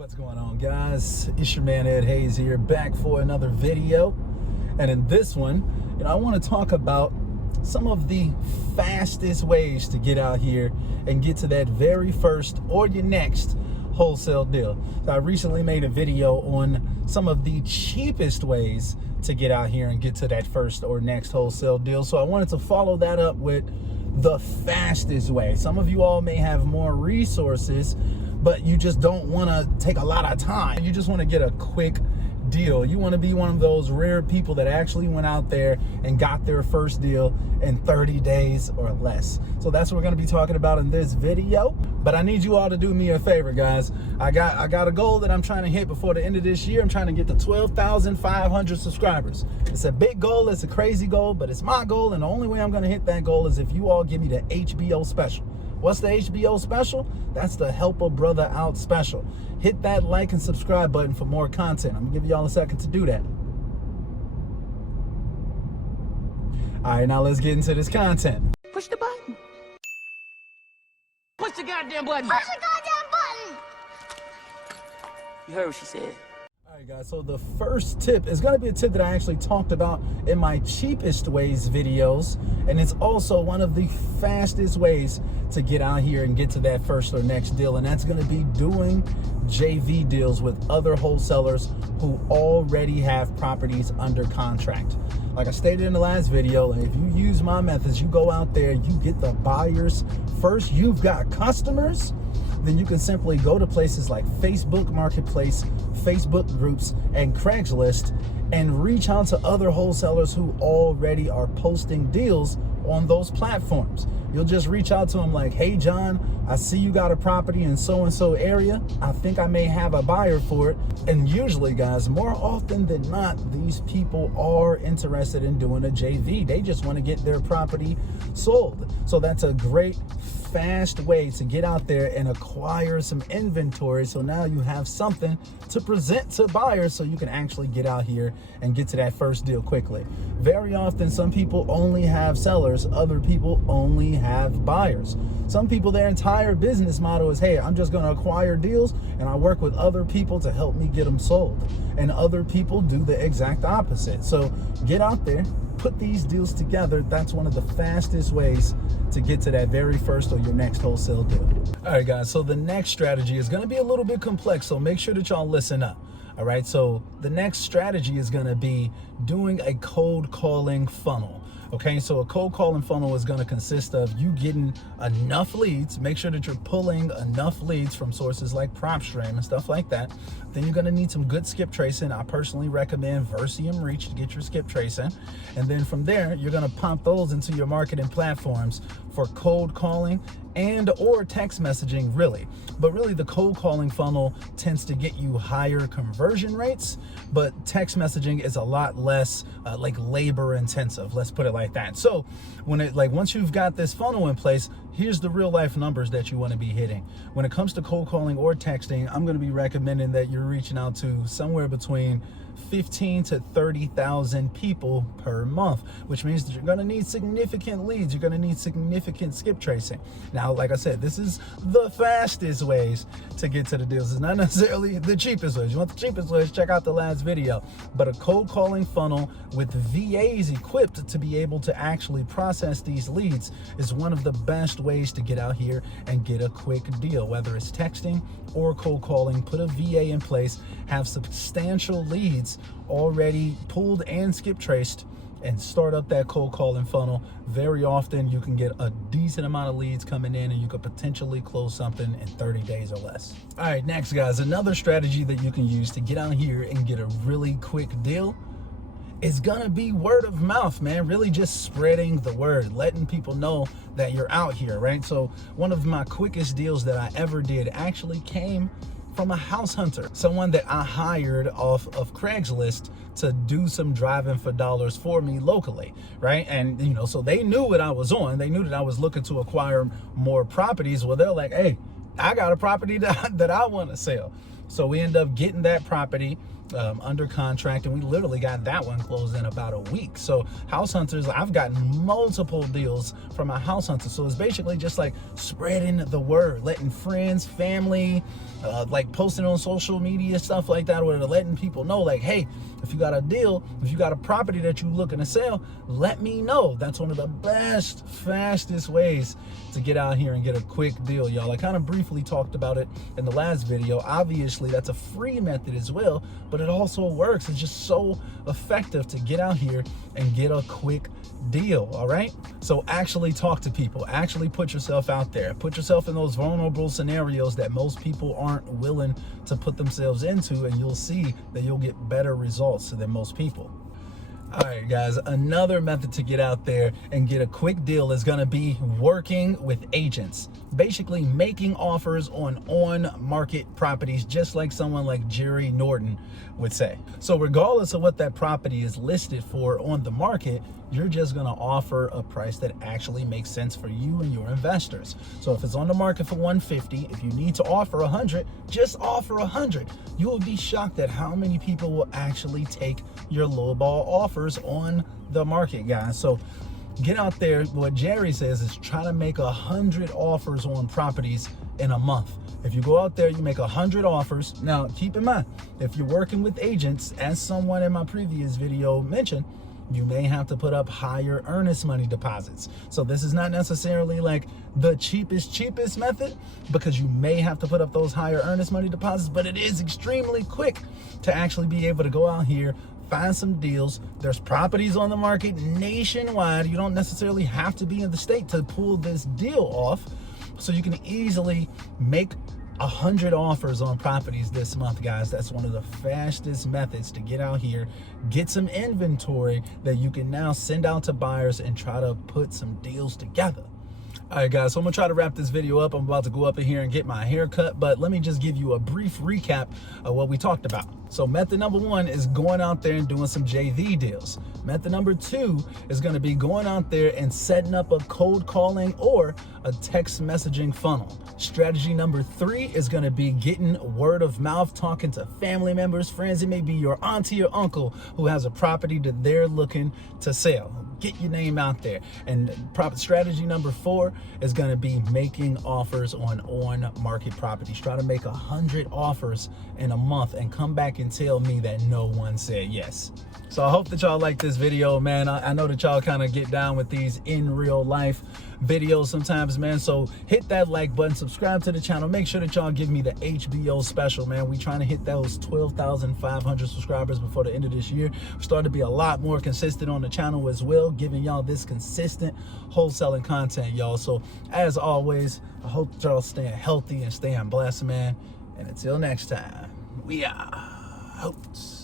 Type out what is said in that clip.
What's going on, guys? It's your man Ed Hayes here, back for another video. And in this one, I want to talk about some of the fastest ways to get out here and get to that very first or your next wholesale deal. So I recently made a video on some of the cheapest ways to get out here and get to that first or next wholesale deal. So I wanted to follow that up with the fastest way. Some of you all may have more resources, but you just don't want to take a lot of time. You just want to get a quick deal. You want to be one of those rare people that actually went out there and got their first deal in 30 days or less. So that's what we're going to be talking about in this video. But I need you all to do me a favor, guys. I got a goal that I'm trying to hit before the end of this year. I'm trying to get to 12,500 subscribers. It's a big goal. It's a crazy goal, but it's my goal. And the only way I'm going to hit that goal is if you all give me the HBO special. What's the HBO special? That's the Help a Brother Out special. Hit that like and subscribe button for more content. I'm gonna give y'all a second to do that. All right, now let's get into this content. Push the button. Push the goddamn button. Push the goddamn button. You heard what she said. All right, guys, so the first tip is going to be a tip that I actually talked about in my cheapest ways videos, and it's also one of the fastest ways to get out here and get to that first or next deal, and that's going to be doing JV deals with other wholesalers who already have properties under contract. Like I stated in the last video, if you use my methods, you go out there, you get the buyers first, you've got customers, then you can simply go to places like Facebook Marketplace, Facebook groups, and Craigslist and reach out to other wholesalers who already are posting deals on those platforms. You'll just reach out to them like, hey, John, I see you got a property in so-and-so area. I think I may have a buyer for it. And usually, guys, more often than not, these people are interested in doing a JV. They just want to get their property sold. So that's a great fast way to get out there and acquire some inventory. So now you have something to present to buyers so you can actually get out here and get to that first deal quickly. Very often, some people only have sellers, other people only have buyers. Some people, their entire business model is, hey, I'm just going to acquire deals and I work with other people to help me get them sold. And other people do the exact opposite. So get out there, put these deals together. That's one of the fastest ways to get to that very first or your next wholesale deal. All right, guys, so the next strategy is going to be a little bit complex, so make sure that y'all listen up. All right, so the next strategy is going to be doing a cold calling funnel. Okay, so a cold calling funnel is going to consist of you getting enough leads. Make sure that you're pulling enough leads from sources like PropStream and stuff like that. Then you're going to need some good skip tracing. I personally recommend Versium Reach to get your skip tracing. And then from there, you're going to pump those into your marketing platforms for cold calling and or text messaging, really. But really, the cold calling funnel tends to get you higher conversion rates, but text messaging is a lot less like labor intensive, let's put it like that. So once you've got this funnel in place, here's the real life numbers that you want to be hitting. When it comes to cold calling or texting, I'm going to be recommending that you're reaching out to somewhere between 15 to 30,000 people per month, which means that you're going to need significant leads. You're going to need significant skip tracing. Now, like I said, this is the fastest ways to get to the deals. It's not necessarily the cheapest ways. You want the cheapest ways, check out the last video. But a cold calling funnel with VAs equipped to be able to actually process these leads is one of the best ways to get out here and get a quick deal. Whether it's texting or cold calling, put a VA in place, have substantial leads already pulled and skip traced, and start up that cold calling funnel. Very often you can get a decent amount of leads coming in and you could potentially close something in 30 days or less. All right, next, guys, another strategy that you can use to get out here and get a really quick deal is gonna be word of mouth, man. Really just spreading the word, letting people know that you're out here, right? So one of my quickest deals that I ever did actually came from a house hunter, someone that I hired off of Craigslist to do some driving for dollars for me locally, right? And so they knew what I was on. They knew that I was looking to acquire more properties. Well, they're like, hey, I got a property that I want to sell. So we end up getting that property under contract, and we literally got that one closed in about a week. So house hunters, I've gotten multiple deals from my house hunters. So it's basically just like spreading the word, letting friends, family, like posting on social media, stuff like that, or letting people know, like, hey, if you got a deal, if you got a property that you're looking to sell, let me know. That's one of the best, fastest ways to get out here and get a quick deal, y'all. I kind of briefly talked about it in the last video. Obviously, that's a free method as well, but it also works. It's just so effective to get out here and get a quick deal, all right? So actually talk to people, actually put yourself out there, put yourself in those vulnerable scenarios that most people aren't willing to put themselves into, and you'll see that you'll get better results than most people. All right, guys, another method to get out there and get a quick deal is going to be working with agents, basically making offers on market properties, just like someone like Jerry Norton would say. So regardless of what that property is listed for on the market, you're just going to offer a price that actually makes sense for you and your investors. So if it's on the market for 150, if you need to offer 100, just offer 100. You will be shocked at how many people will actually take your lowball offers on the market, guys. So get out there. What Jerry says is try to make 100 offers on properties in a month. If you go out there, you make 100 offers. Now, keep in mind, if you're working with agents, as someone in my previous video mentioned, you may have to put up higher earnest money deposits. So this is not necessarily like the cheapest method, because you may have to put up those higher earnest money deposits, but it is extremely quick to actually be able to go out here, find some deals. There's properties on the market nationwide. You don't necessarily have to be in the state to pull this deal off. So you can easily make 100 offers on properties this month, guys. That's one of the fastest methods to get out here, get some inventory that you can now send out to buyers and try to put some deals together. All right, guys, so I'm gonna try to wrap this video up. I'm about to go up in here and get my hair cut, but let me just give you a brief recap of what we talked about. So method number 1 is going out there and doing some JV deals. Method number 2 is gonna be going out there and setting up a cold calling or a text messaging funnel. Strategy number 3 is gonna be getting word of mouth, talking to family members, friends. It may be your auntie or uncle who has a property that they're looking to sell. Get your name out there. And strategy number 4 is going to be making offers on market properties. Try to make 100 offers in a month and come back and tell me that no one said yes. So I hope that y'all like this video, man. I know that y'all kind of get down with these in real life videos sometimes, man. So hit that like button, subscribe to the channel. Make sure that y'all give me the HBO special, man. We trying to hit those 12,500 subscribers before the end of this year. We're starting to be a lot more consistent on the channel as well, giving y'all this consistent wholesaling content, y'all. So as always, I hope that y'all staying healthy and staying blessed, man. And until next time, we are out.